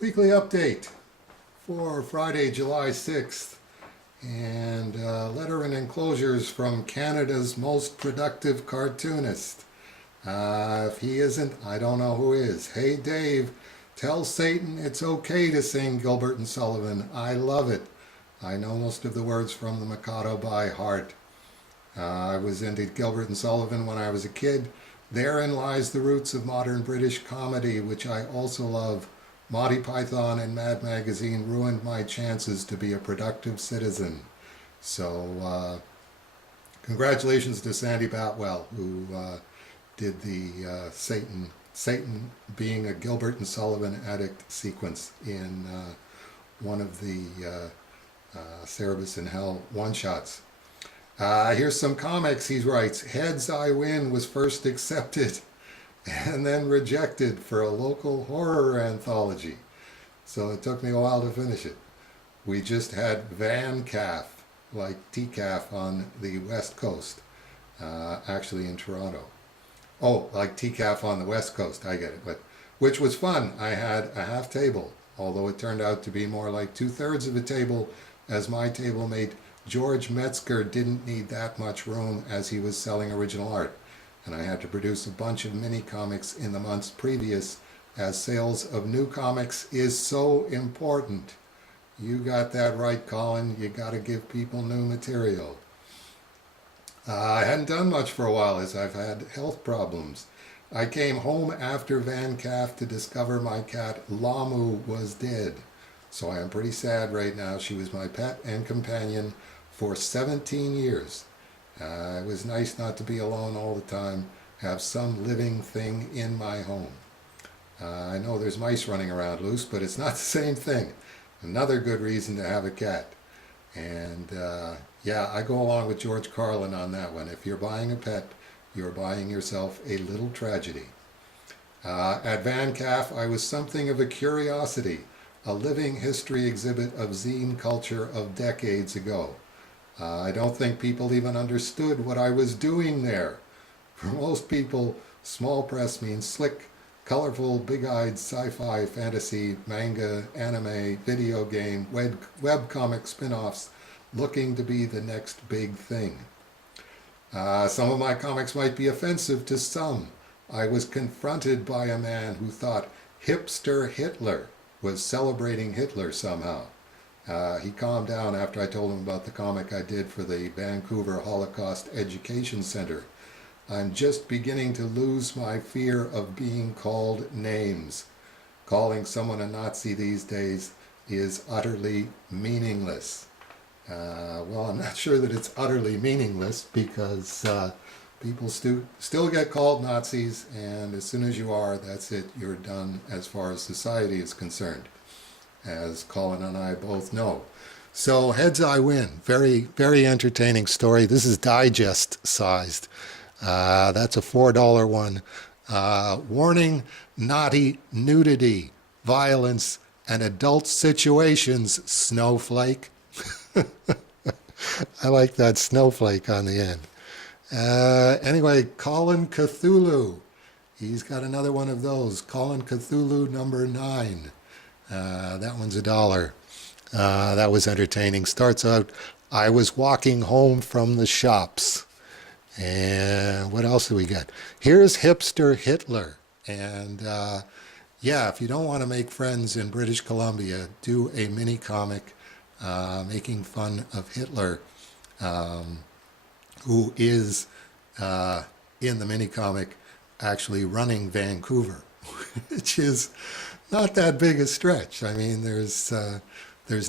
Weekly update for Friday, July 6th. And letter and enclosures from Canada's most productive cartoonist. If he isn't, I don't know who is. Hey Dave, tell Satan it's okay to sing Gilbert and Sullivan. I love it. I know most of the words from the Mikado by heart. I was into Gilbert and Sullivan when I was a kid. Therein lies the roots of modern British comedy, which I also love. Monty Python and Mad Magazine ruined my chances to be a productive citizen. So, congratulations to Sandy Batwell, who did the Satan being a Gilbert and Sullivan addict sequence in one of the Cerebus in Hell one-shots. Here's some comics. He writes, Heads I Win was first accepted and then rejected for a local horror anthology. So it took me a while to finish it. We just had Van Calf, like TCAF on the West Coast, actually in Toronto. Oh, like TCAF on the West Coast, I get it. But which was fun. I had a half table, although it turned out to be more like 2/3 of a table, as my table mate George Metzger didn't need that much room as he was selling original art. And I had to produce a bunch of mini comics in the months previous, as sales of new comics is so important. You got that right, Colin. You got to give people new material. I hadn't done much for a while as I've had health problems. I came home after Van Calf to discover my cat Lamu was dead. So I am pretty sad right now. She was my pet and companion for 17 years. It was nice not to be alone all the time, have some living thing in my home. I know there's mice running around loose, but it's not the same thing. Another good reason to have a cat. And yeah, I go along with George Carlin on that one. If you're buying a pet, you're buying yourself a little tragedy. At Van Calf, I was something of a curiosity, a living history exhibit of zine culture of decades ago. I don't think people even understood what I was doing there. For most people, small press means slick, colorful, big-eyed sci-fi, fantasy, manga, anime, video game, webcomic spin-offs looking to be the next big thing. Some of my comics might be offensive to some. I was confronted by a man who thought hipster Hitler was celebrating Hitler somehow. He calmed down after I told him about the comic I did for the Vancouver Holocaust Education Center. I'm just beginning to lose my fear of being called names. Calling someone a Nazi these days is utterly meaningless. Well, I'm not sure that it's utterly meaningless because people still get called Nazis, and as soon as you are, that's it. You're done as far as society is concerned, as Colin and I both know. So Heads I Win, very, very entertaining story. This is digest sized. That's a $4 one. Warning, naughty, nudity, violence, and adult situations, snowflake. I like that snowflake on the end. Anyway, Colin Cthulhu. He's got another one of those. Colin Cthulhu number 9. That one's $1. That was entertaining. Starts out, I was walking home from the shops. And what else do we get? Here's Hipster Hitler. And yeah, if you don't want to make friends in British Columbia, do a mini comic making fun of Hitler, who is in the mini comic actually running Vancouver, which is not that big a stretch. I mean, there's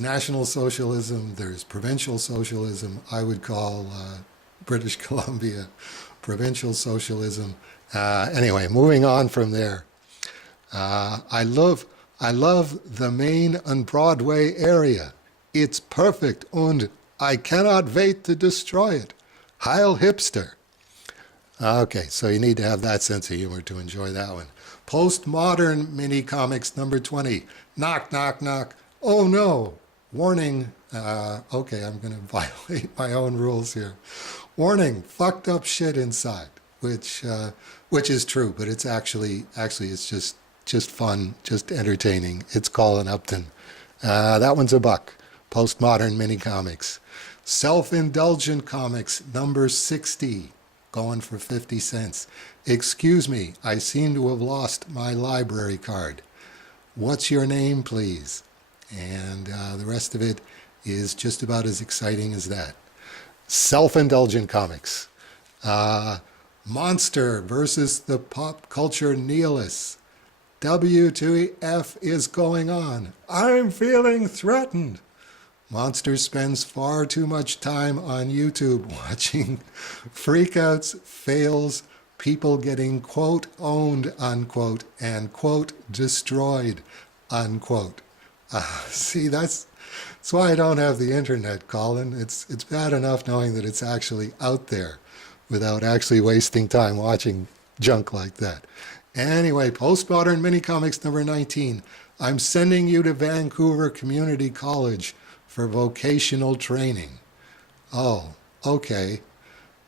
National Socialism, there's provincial socialism. I would call British Columbia provincial socialism. Anyway, moving on from there. I love the Main and Broadway area. It's perfect, and I cannot wait to destroy it. Heil Hipster. Okay, so you need to have that sense of humor to enjoy that one. Postmodern mini comics number 20. Knock, knock, knock. Oh no. Warning. Okay, I'm going to violate my own rules here. Warning, fucked up shit inside, which is true, but it's actually it's just just fun, just entertaining. It's Colin Upton. That one's a buck. Postmodern mini comics. Self-indulgent comics, number 60, going for 50 cents. Excuse me, I seem to have lost my library card. What's your name, please? And the rest of it is just about as exciting as that. Self-indulgent comics. Monster versus the pop culture nihilists. W2F is going on. I'm feeling threatened. Monster spends far too much time on YouTube watching freakouts, fails, people getting quote owned, unquote, and quote destroyed, unquote. See, that's why I don't have the internet, Colin. It's bad enough knowing that it's actually out there without actually wasting time watching junk like that. Anyway, Postmodern Mini Comics number 19. I'm sending you to Vancouver Community College for vocational training. Oh, okay.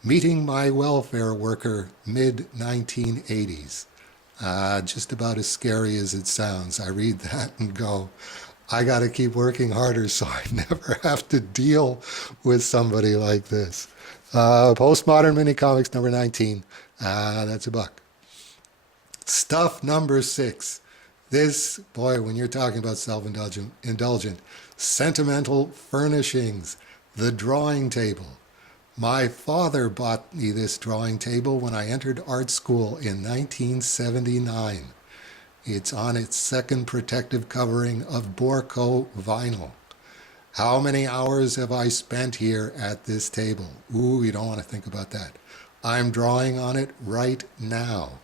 Meeting my welfare worker, mid-1980s. Just about as scary as it sounds. I read that and go, I got to keep working harder so I never have to deal with somebody like this. Postmodern Mini Comics number 19. That's a buck. Stuff number 6. This, boy, when you're talking about self-indulgent, sentimental furnishings, the drawing table. My father bought me this drawing table when I entered art school in 1979. It's on its second protective covering of Borco vinyl. How many hours have I spent here at this table? Ooh, you don't want to think about that. I'm drawing on it right now.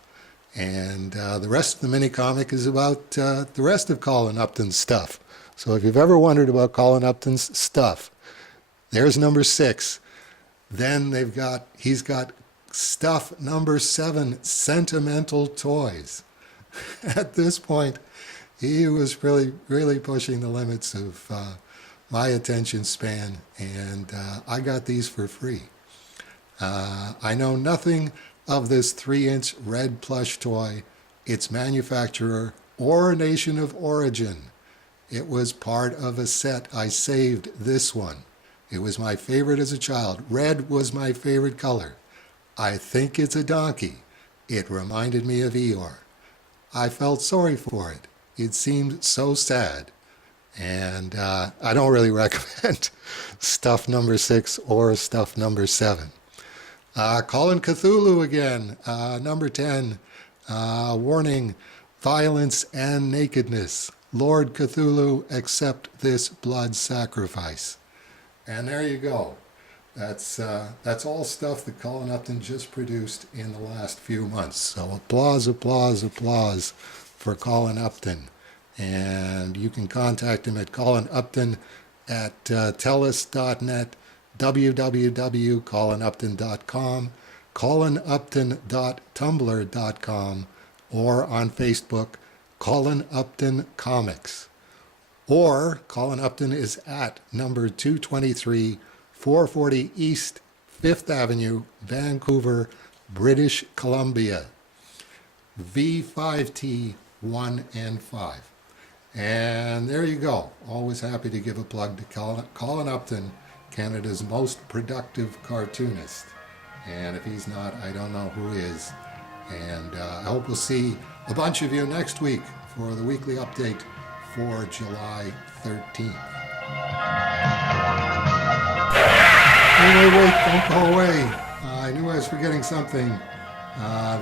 And the rest of the mini comic is about the rest of Colin Upton's stuff. So if you've ever wondered about Colin Upton's stuff, there's number 6. Then he's got stuff number 7, sentimental toys. At this point, he was really pushing the limits of my attention span, and I got these for free. I know nothing of this 3-inch red plush toy, its manufacturer, or nation of origin. It was part of a set. I saved this one. It was my favorite as a child. Red was my favorite color. I think it's a donkey. It reminded me of Eeyore. I felt sorry for it. It seemed so sad. And I don't really recommend stuff number 6 or stuff number 7. Colin Cthulhu again, number 10. Warning, violence and nakedness. Lord Cthulhu, accept this blood sacrifice. And there you go. That's all stuff that Colin Upton just produced in the last few months. So applause, applause, applause for Colin Upton. And you can contact him at colinupton@tellus.net, www.colinupton.com, colinupton.tumblr.com, or on Facebook, Colin Upton Comics. Or Colin Upton is at number 223, 440 East 5th Avenue, Vancouver, British Columbia, V5T1 and 5. And there you go. Always happy to give a plug to Colin Upton, Canada's most productive cartoonist. And if he's not, I don't know who is. And I hope we'll see a bunch of you next week for the weekly update for July 13th. Wait, don't go away. I knew I was forgetting something.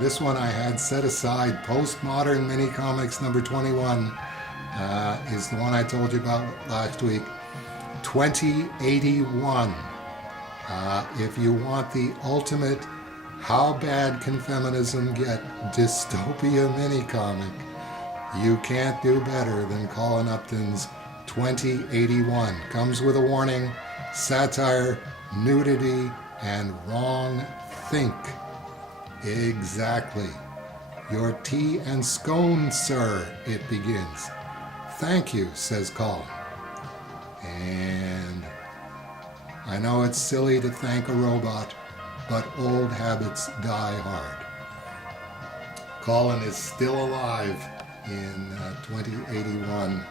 This one I had set aside. Postmodern Mini Comics number 21 is the one I told you about last week. 2081. If you want the ultimate how bad can feminism get dystopia mini comic, you can't do better than Colin Upton's 2081. Comes with a warning, satire, nudity, and wrong think. Exactly. Your tea and scone, sir, it begins. Thank you, says Colin. And I know it's silly to thank a robot, but old habits die hard. Colin is still alive in 2081,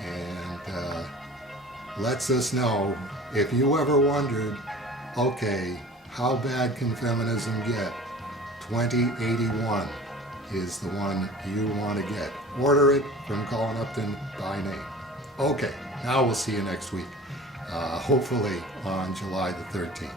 and lets us know, if you ever wondered, okay, how bad can feminism get? 2081 is the one you want to get. Order it from Colin Upton by name. Okay, now we'll see you next week, hopefully on July the 13th.